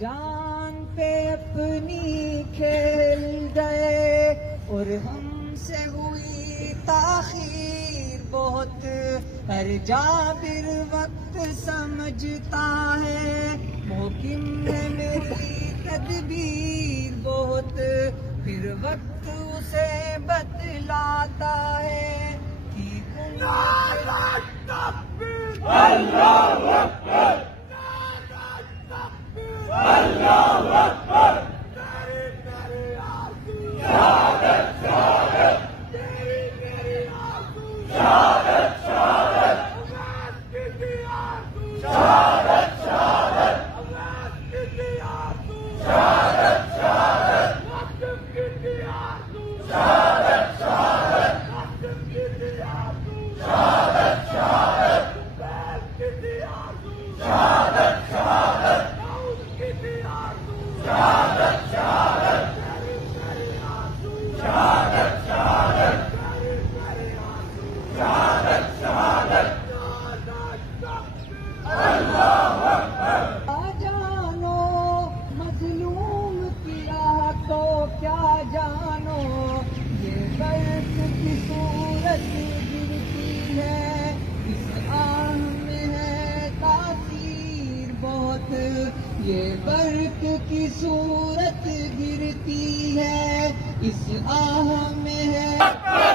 جان پہ اپنی کھیل گئے اور ہم سے ہوئی تاخیر بہت. ہر جابر وقت سمجھتا ہے محکم ہے میری تدبیر بہت. پھر وقت اسے بتلاتا ہے کہ اللہ اکبر اللہ اکبر شہادت شہادت شہادت شہادت شہادت شہادت یہ برق کی صورت گرتی ہے اس آہ میں ہے.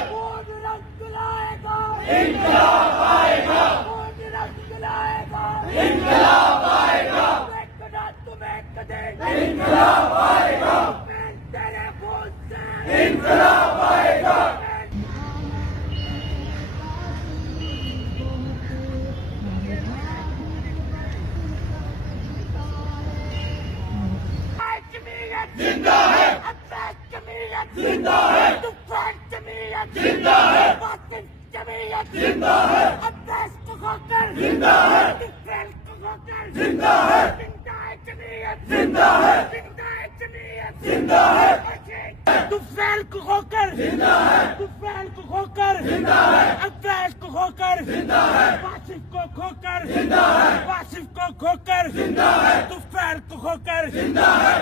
کون رنگ لائے گا انقلاب آئے گا کون رنگ لائے گا انقلاب آئے گا تمہیں کدے انقلاب آئے گا تیرے خون سے انقلاب آئے گا. زندہ ہے جمعیت زندہ ہے جمعیت زندہ ہے جمعیت زندہ ہے عباس کو کھو کر زندہ ہے کو کھو کر زندہ ہے جمعیت زندہ ہے جمعیت زندہ ہے طفیل کو کھو کر زندہ ہے طفیل کو کھو کر زندہ ہے عباس کو کھو کر زندہ ہے واصف کو کھو کر زندہ ہے واصف کو کھو کر زندہ ہے طفیل کو کھو کر زندہ ہے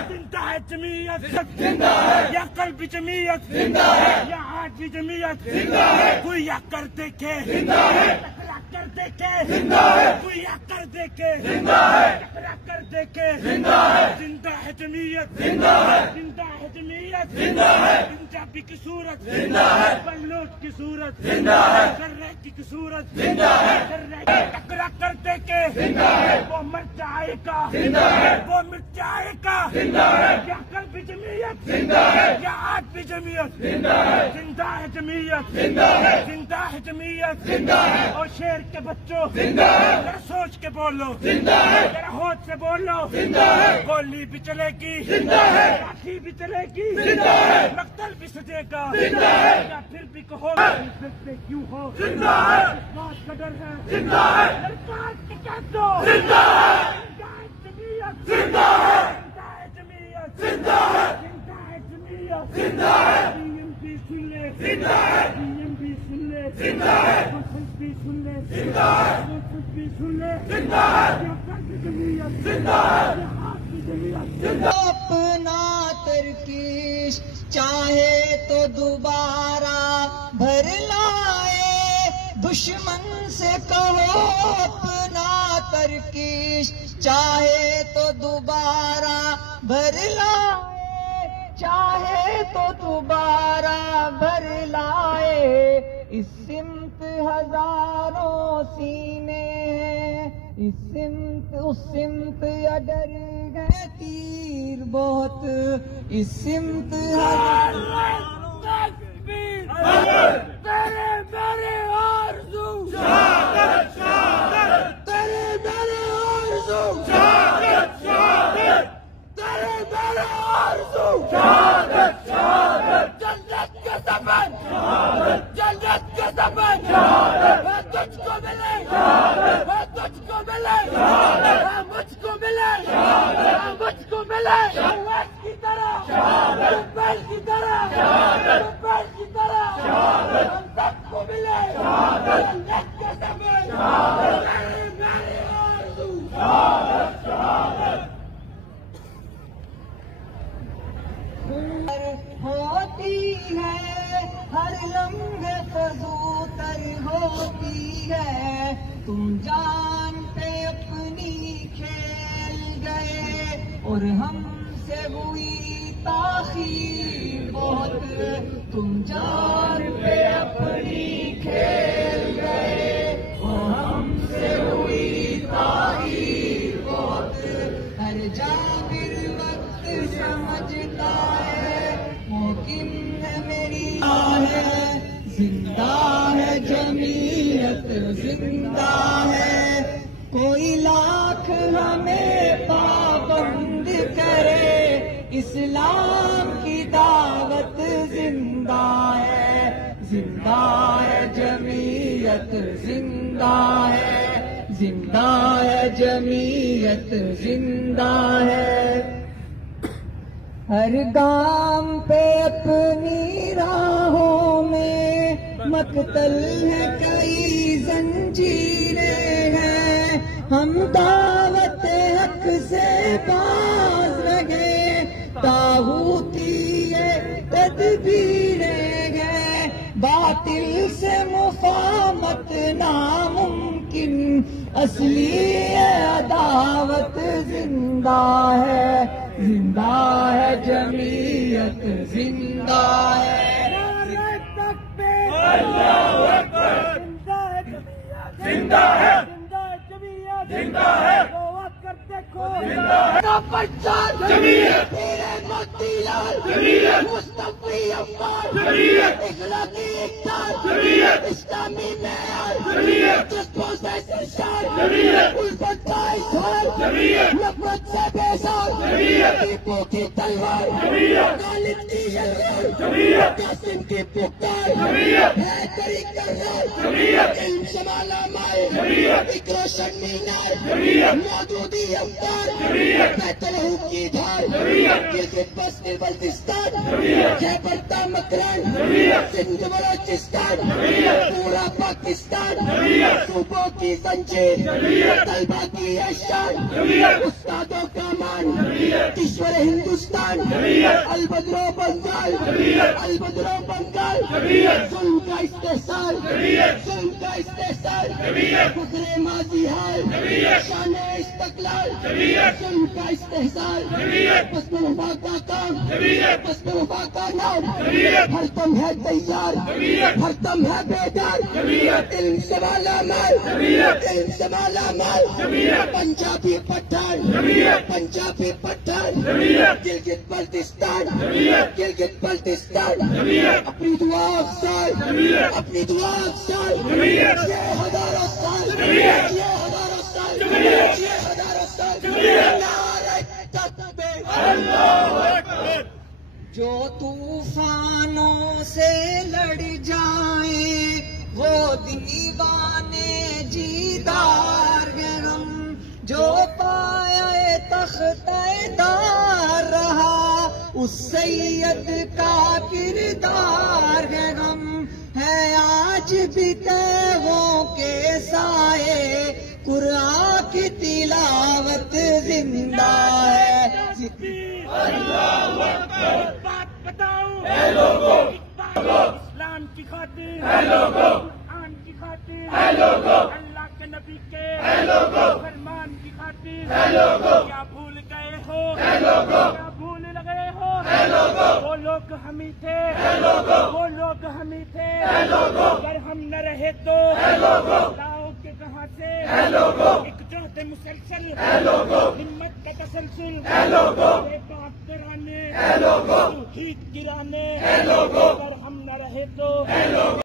جمعیت زندہ ہے یا قلب جمعیت زندہ ہے یا آج بھی جمعیت زندہ ہے. کوئی آ کر دیکھے زندہ ہے ٹکرا کر دیکھے زندہ ہے کوئی آ کر دیکھے زندہ ہے ٹکرا کر دیکھے زندہ ہے. زندہ ہے جمعیت زندہ ہے زندہ ہے جمعیت زندہ ہے. پنجابی کی صورت زندہ ہے بلوچ کی صورت زندہ ہے سرائکی کی صورت زندہ ہے ٹکرا کر دیکھے زندہ ہے وہ مر جائے گا زندہ ہے وہ مٹ جائے گا زندہ ہے یا کل بھی جمعیت زندہ ہے یا آج بھی جمعیت زندہ ہے. زندہ ہے جمعیت زندہ ہے زندہ ہے جمعیت زندہ ہے. اور شیر کے بچوں زندہ ہے ذرا سوچ کے بولو زندہ ہے ذرا ہوش سے بولو زندہ ہے. گولی بھی چلے گی زندہ ہے لاٹھی بھی چلے گی زندہ ہے مقتل بھی سجے گا زندہ ہے یا پھر بھی کہو گے کیوں ہو زندہ ہے بات کا ڈر ہے زندہ ہے لڑکات کے کہہ دو زندہ ہے جمعیت زندہ ہے زندہ ہے زندہ ہے جمعیت زندہ ہے. ڈی ایم پی سن لے زندہ ہے ڈی ایم پی سن لے زندہ ہے بھی سن لے زندہ ہے بھی سن لے زندہ ہے جمعیت زندہ ہے جمعیت زندہ. اپنا ترکیش چاہے تو دوبارہ بھر لائے دشمن سے کہو اپنا ترکیش چاہے تو دوبارہ بھر لائے چاہے تو دوبارہ بھر لائے. اس سمت ہزاروں سینے ہیں اس سمت اڈر گئے تیر بہت اس سمت سفر جنت کا سفر ہے تجھ کو ملے ہے تجھ کو ملے ہے مجھ کو ملے ہے مجھ کو ملے ویس کی طرح بیل کی طرح بیل کی طرح ہم سب کو ملے جنت کا سفر میری آرزو ہوتی ہے ہر لمحے فضو تر ہوتی ہے تم جان پہ اپنی کھیل گئے اور ہم سے ہوئی تاخیر بہت تم جان پہ اپنی کھیل گئے اور ہم سے ہوئی تاخیر بہت ہر جابر وقت سمجھتا ہے موقم ہے میری ہے زندہ ہے جمعیت زندہ ہے کوئی لاکھ ہمیں پابند کرے اسلام کی دعوت زندہ ہے جمعیت زندہ ہے جمعیت زندہ ہے ہر گام پہ اپنی راہوں میں مقتل ہے کئی زنجیریں ہیں ہم دعوت حق سے باز رہے طاغوتی تدبیریں ہیں باطل سے مفاہمت ناممکن اصلی عداوت زندہ ہے جمعیت زندہ ہے اللہ اکبر زندہ ہے زندہ ہے دیکھو جمعیت موتی لال جمعیت مصطفی عفان جمعیت اخلاقی اقدار جمعیت اسلامی معیار جمعیت جمعیت الفت کا اظہار جمعیت نفرت سے بیزار جمعیت ٹیپو کی تلوار جمعیت خالد کی یلغار جمعیت قاسم کی پکار جمعیت ہے طریقہ راہ جمعیت علم سے مالا مال جمعیت ایک روشن مینار جمعیت مودودی اوتار جمعیت بہتر کی دھار جمعیت گلگت بستی بلتستان جمعیت خیبر تامکران جمعیت سندھ بلوچستان جمعیت پورا پاکستان جمعیت صوبوں کی زنجیر جمعیت طلبہ کی اشان جمعیت استادوں کا مان جمعیت کشور ہندوستان جمعیت البدرو بنگال جمعیت البدرو بنگال جمعیت ظلم کا استحصال جمعیت ظلم کا استحصال جمعیت فخر ماضی حال جمعیت شان استقلال جمعیت ظلم کا استحصال جمعیت بس میں وفا کا کام جمعیت بس میں وفا کا نام جمعیت ہر دم ہے تیار جمعیت ہر دم ہے بیدار جمعیت علم سے مالا مال جمعیت علم سے مالا مال جمعیت پنجابی پٹھان جمعیت پنجابی پٹھان جمعیت گلگت بلتستان جمعیت گلگت بلتستان جمعیت اپنی دعا افزال جمعیت اپنی دعا افزال جمعیت یہ ہزاروں سال جمعیت یہ ہزاروں سال جمعیت یہ ہزاروں سال جمعیت نعرہ تکبیر اللہ اکبر جو طوفانوں سے لڑ جائیں وہ دیوانے جیدار ہیں ہم جو پایا تخت دار رہا اس سید کا کردار ہے ہم ہے آج بھی تیغوں کے سائے قرآن کی تلاوت زندہ ہے اللہ اکبر بات بتاؤں اے لوگوں اسلام کی خاطر اے لوگوں قرآن کی خاطر اے لوگوں اللہ کے نبی کے اے لوگوں فرمان کی خاطر اے لوگوں کیا بھول گئے ہو اے لوگوں کیا بھول لگے ہو اے لوگوں وہ لوگ ہم ہی تھے اے لوگوں وہ لوگ ہم ہی تھے اے لوگوں اگر ہم نہ رہے تو اے لوگوں لاؤ کے کہاں سے اے لوگوں ایک جوہد مسلسل اے لوگوں ہمت کا تسلسل اے لوگوں بے بات کرانے اے لوگوں توحید گرانے اے لوگوں اگر ہم نہ رہے تو اے لوگوں